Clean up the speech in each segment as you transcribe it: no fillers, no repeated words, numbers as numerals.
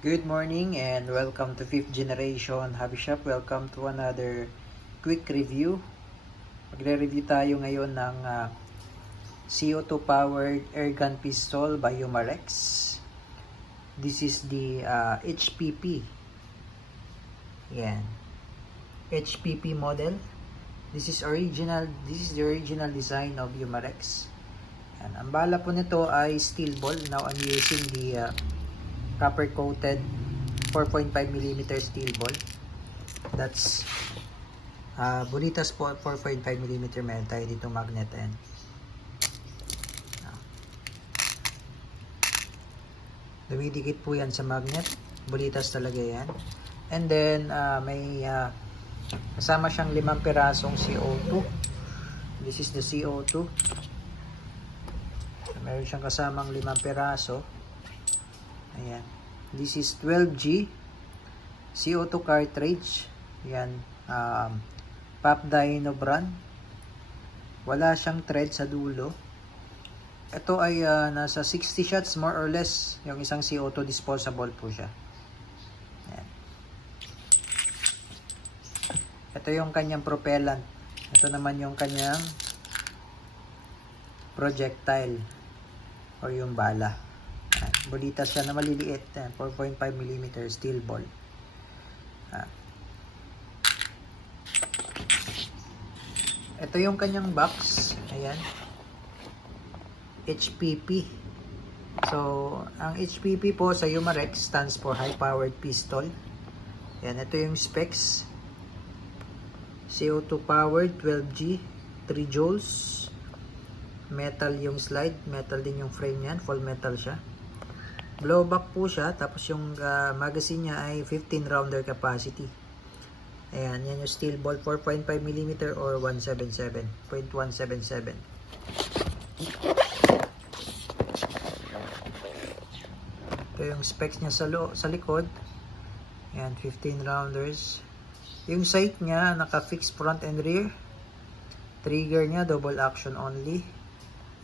Good morning and welcome to 5th Generation Hobby Shop. Welcome to another quick review. Magre-review tayo ngayon ng CO2 powered airgun pistol by Umarex. This is the HPP. Yan. HPP model. This is the original design of Umarex. Yan. Ang bala po nito ay steel ball. Now I'm using the copper coated 4.5mm steel ball. That's Bonitas po 4.5mm. meron tayo dito magnet end. Dumidikit po yan sa magnet. Bonitas talaga yan. And then may kasama siyang 5 pirasong CO2. This is the CO2. Meron siyang kasamang 5 piraso. Ayan. This is 12G CO2 cartridge. Ayan. Pop Dyno brand. Wala siyang thread sa dulo. Ito ay nasa 60 shots more or less. Yung isang CO2 disposable po siya. Ayan. Ito yung kanyang propellant. Ito naman yung kanyang projectile o yung bala. Bonitas siya na maliliit. 4.5mm steel ball. Ito yung kanyang box. Ayan. HPP. So, ang HPP po sa Umarex stands for High Powered Pistol. Ayan. Ito yung specs. CO2 powered 12G 3 joules. Metal yung slide. Metal din yung frame yan. Full metal siya. Blowback po siya. Tapos yung magazine niya ay 15 rounder capacity. Ayan, yan yung steel ball 4.5mm or 177.177. Ito yung specs niya sa likod. Ayan, 15 rounders. Yung sight niya, naka-fix front and rear. Trigger niya, double action only.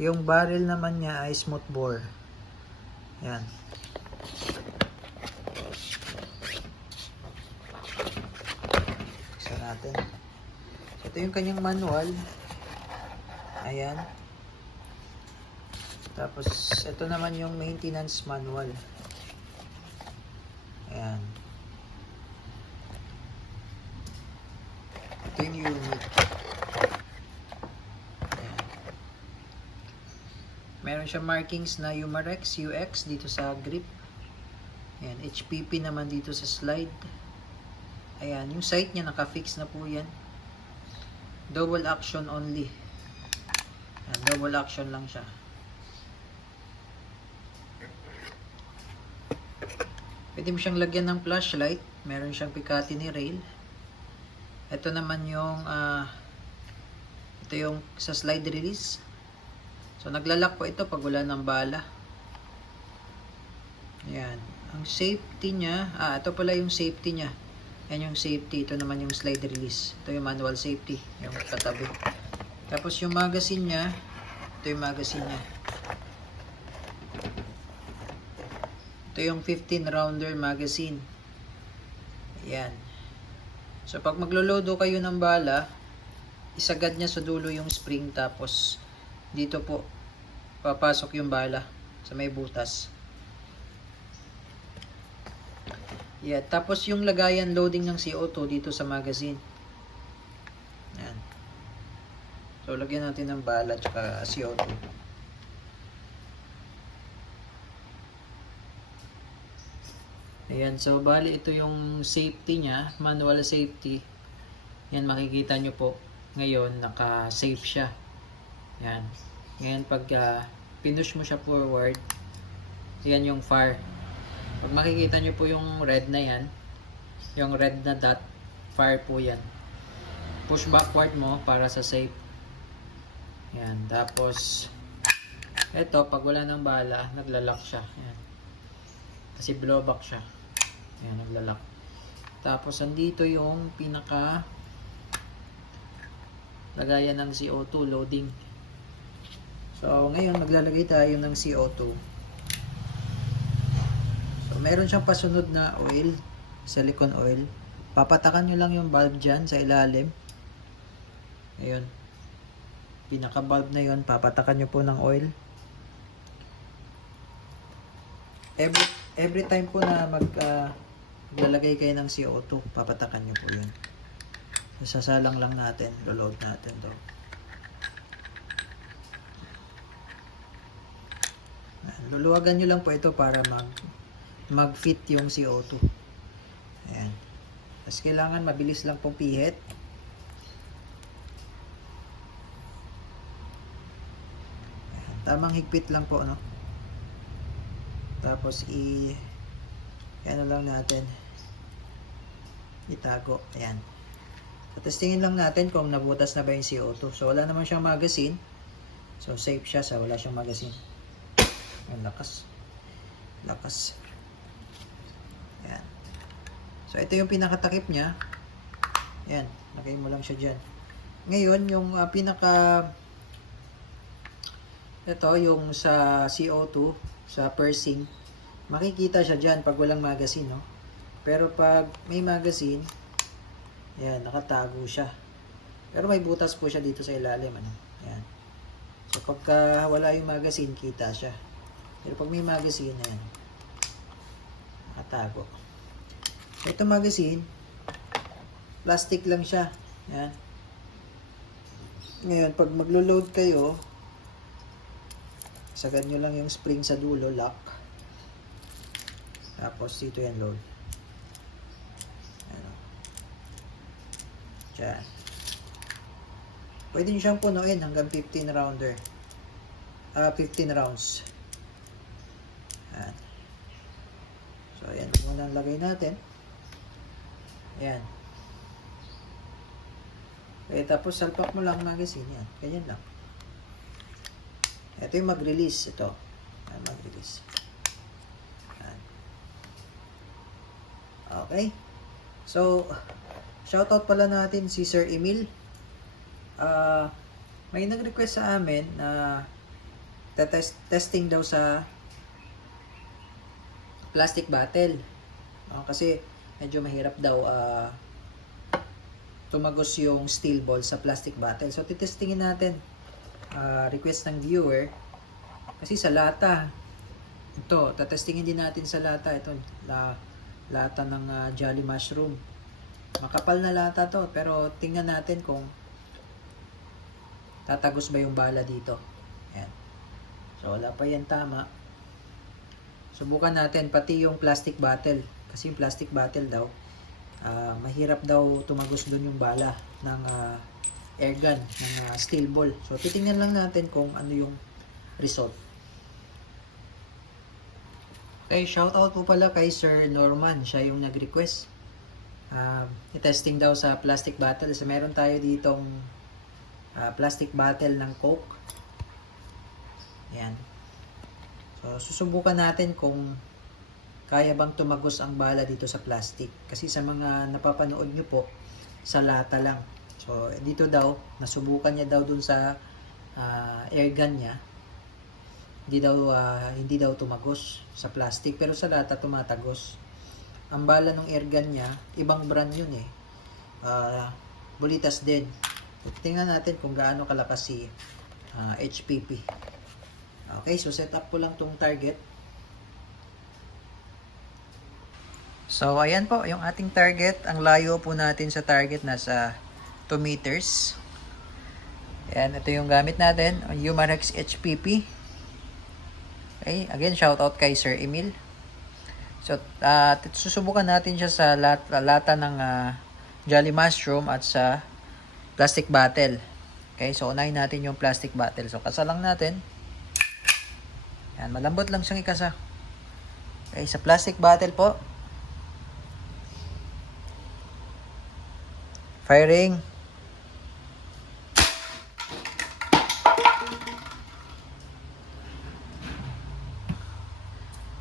Yung barrel naman niya ay smooth bore. Ayan. Isa natin. Ito yung kanyang manual. Ayan. Tapos, ito naman yung maintenance manual. Ayan. Ito yung unit. Ayan. Meron siya markings na Umarex UX dito sa grip. Ayan. HPP naman dito sa slide. Ayan. Yung sight niya naka-fix na po yan. Double action only. Ayan. Double action lang siya. Pwede mo siyang lagyan ng flashlight. Meron siyang Picatinny rail. Ito naman yung ito yung sa slide release. So naglalak po ito pag wala ng bala. Ayan. Ang safety niya, ito pala yung safety niya. Yan yung safety. Ito naman yung slide release. Ito yung manual safety. Yung katabi. Tapos yung magazine niya, ito yung magazine niya. Ito yung 15 rounder magazine. Ayan. So pag maglolodo kayo ng bala, isagad niya sa dulo yung spring, tapos dito po papasok yung bala sa may butas. Yeah, tapos yung lagayan loading ng CO2 dito sa magazine. Ayan. So lagyan natin ng bala at CO2. Ayan, so bali ito yung safety niya, manual safety. Yan, makikita nyo po ngayon naka-safe siya. Yan. Ngayon pag pinush mo siya forward, yan yung fire. Pag makikita nyo po yung red na yan, yung red na dot, fire po yan. Push backward mo para sa safe. Yan. Tapos ito, pag wala ng bala, naglalak siya. Yan. Kasi blowback siya. Yan, naglalak. Tapos andito yung pinaka lagayan ng CO2 loading. So ngayon maglalagay tayo ng CO2. So Meron siyang pasunod na oil, silicone oil. Papatakan nyo lang yung valve dyan sa ilalim. Ayun. Pinaka valve na yun, papatakan nyo po ng oil. Every time po na maglalagay kayo ng CO2, papatakan nyo po yun. Sasalang lang natin, load natin to. Luluwagan nyo lang po ito para mag-fit yung CO2. Ayan. Tapos kailangan mabilis lang pong pihit. Ayan. Tamang higpit lang po, no? Tapos ano lang natin, itago. Ayan. Testingin lang natin kung nabutas na ba yung CO2. So wala naman siyang magazine. So safe siya sa wala siyang magazine. Ang lakas. Ayan. So ito yung pinakatakip niya. Ayan. Lagay mo lang siya dyan. Ngayon yung ito yung sa CO2, sa pursing, makikita siya dyan pag walang magazine, no? Pero pag may magazine, ayan, nakatago siya. Pero may butas po siya dito sa ilalim, ano? Ayan. So pagka wala yung magazine, kita siya. Pero pag may magazine, ayan, nakatago. Ito magazine, plastic lang siya. Ayan. Ngayon, pag maglo-load kayo, sagad nyo lang yung spring sa dulo, lock. Tapos dito yan, load. Ano. Diyan. Pwede nyo siyang punuin hanggang 15 rounder. 15 rounds. Ayan. So, ayan. Muna ang lagay natin. Ayan. Okay, tapos salpak mo lang magazine. Yan. Ganyan lang. Ito yung mag-release. Ito. Ayan, mag-release. Ayan. Okay. So, shoutout pala natin si Sir Emil. May nag-request sa amin na testing daw sa plastic bottle. Kasi medyo mahirap daw tumagos yung steel ball sa plastic bottle. So, titestingin natin. Request ng viewer. Kasi sa lata, ito, tatestingin din natin sa lata. Ito, lata ng Jolly Mushroom. Makapal na lata to, pero tingnan natin kung tatagos ba yung bala dito. Ayan. So, wala pa yan tama. Subukan natin, pati yung plastic bottle. Kasi yung plastic bottle daw, mahirap daw tumagos doon yung bala ng air gun, ng steel ball. So, titingnan lang natin kung ano yung result. Okay, shoutout po pala kay Sir Norman. Siya yung nag-request. I-testing daw sa plastic bottle. So, meron tayo ditong plastic bottle ng Coke. Ayan. So, susubukan natin kung kaya bang tumagos ang bala dito sa plastic. Kasi sa mga napapanood nyo po, sa lata lang. So, dito daw, nasubukan niya daw dun sa air gun niya. Hindi daw tumagos sa plastic. Pero sa lata, tumatagos. Ang bala ng air gun niya, ibang brand yun eh. Bulitas din. So, tingnan natin kung gaano kalakas si HPP. Okay, so set up ko lang tong target. So, ayan po, yung ating target. Ang layo po natin sa target nasa 2 meters. Ayan, ito yung gamit natin, Umarex HPP. Okay, again, shout out kay Sir Emil. So, susubukan natin siya sa lata ng Jolly Mushroom at sa plastic bottle. Okay, so unahin natin yung plastic bottle. So, kasa lang natin. Ayan, malambot lang siyang ikasa. Okay, sa plastic bottle po. Firing.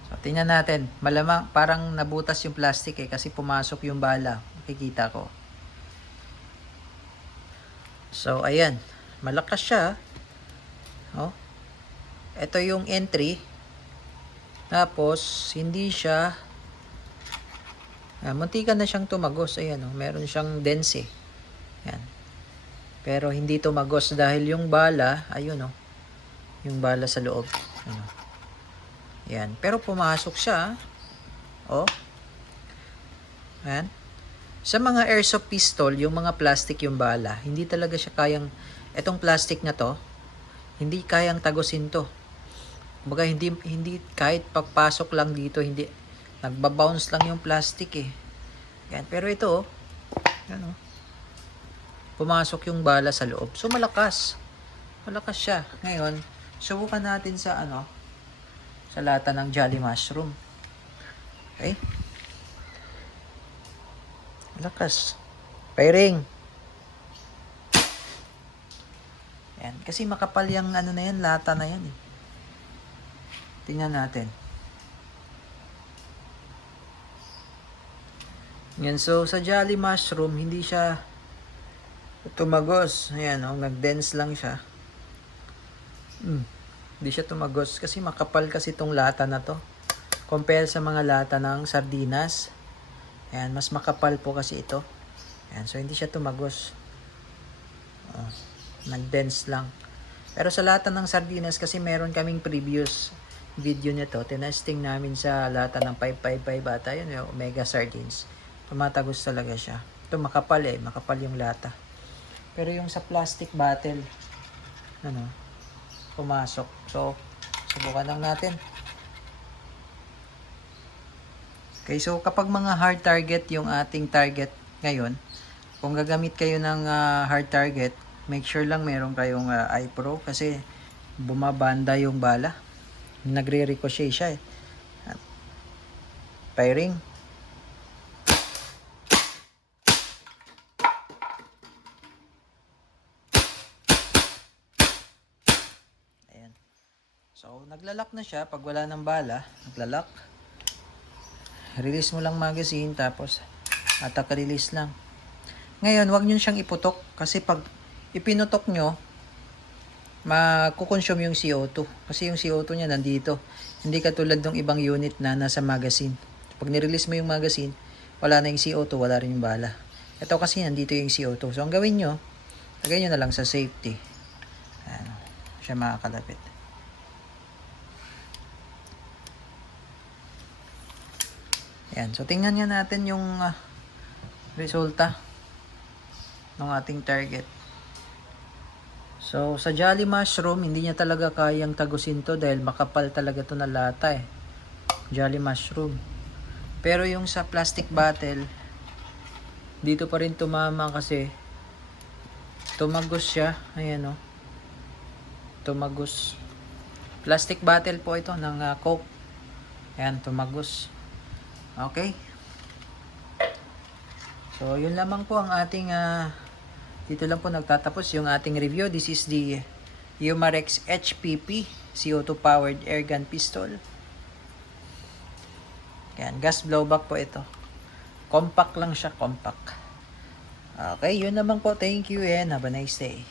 So, tingnan natin. Malamang parang nabutas yung plastic kasi pumasok yung bala. Makikita ko. So, ayan. Malakas siya. Oh. Ito yung entry. Tapos, hindi siya, muntikan na siyang tumagos. Ayan, oh, meron siyang dents eh. Yan. Pero hindi tumagos dahil yung bala, ayun oh, yung bala sa loob. Ano. Yan. Pero pumasok siya. Oh. Ayan. Sa mga airsoft pistol, yung mga plastic yung bala, hindi talaga siya kayang, etong plastic na to, hindi kayang tagusin to. Kumbaga, hindi kahit pagpasok lang dito, hindi, nagbabounce lang yung plastic eh. Yan. Pero ito, oh, yan oh, pumasok yung bala sa loob. So, malakas. Malakas siya. Ngayon, subukan natin sa sa lata ng Jolly Mushroom. Okay? Malakas. Firing. Yan. Kasi makapal yung na yan, lata na yan eh. Tingnan natin. Yan. So, sa Jolly Mushroom, hindi siya tumagos. Ayan, oh, nag-dense lang siya. Hindi siya tumagos kasi makapal kasi itong lata na to. Compare sa mga lata ng sardinas. Ayan, mas makapal po kasi ito. Ayan, so hindi siya tumagos. Oh, nag-dense lang. Pero sa lata ng sardinas kasi meron kaming previous video nito. Tinesting namin sa lata ng 555 ata. Yun yung Omega Sardines. Tumatagos talaga siya. Ito makapal eh. Makapal yung lata. Pero yung sa plastic bottle, pumasok. So, subukan lang natin. Okay, so kapag mga hard target yung ating target ngayon, kung gagamit kayo ng hard target, make sure lang meron kayong iPro kasi bumabanda yung bala. Nagre-ricochet siya eh. Firing. Ayan. So, naglalak na siya. Pag wala ng bala, naglalak. Release mo lang magazine, tapos attack release lang. Ngayon, wag nyo siyang iputok. Kasi pag ipinutok nyo, makukonsume yung CO2. Kasi yung CO2 niya nandito. Hindi katulad ng ibang unit na nasa magazine. Pag nirelease mo yung magazine, wala na yung CO2, wala rin yung bala. Ito kasi nandito yung CO2. So, ang gawin nyo, lagay nyo na lang sa safety. Ayan, siya makakalapit. Ayan, so tingnan nga natin yung resulta ng ating target. So, sa Jolly Mushroom, hindi niya talaga kayang tagusin to dahil makapal talaga to na lata eh. Jolly Mushroom. Pero yung sa plastic bottle, dito pa rin tumama kasi tumagos siya. Ayan o. Tumagos. Plastic bottle po ito ng Coke. Ayan, tumagos. Okay. So, yun lamang po ang ating dito lang po nagtatapos yung ating review. This is the Umarex HPP CO2 powered airgun pistol. Yan, gas blowback po ito. Compact lang siya, compact. Okay, yun naman po. Thank you and have a nice day.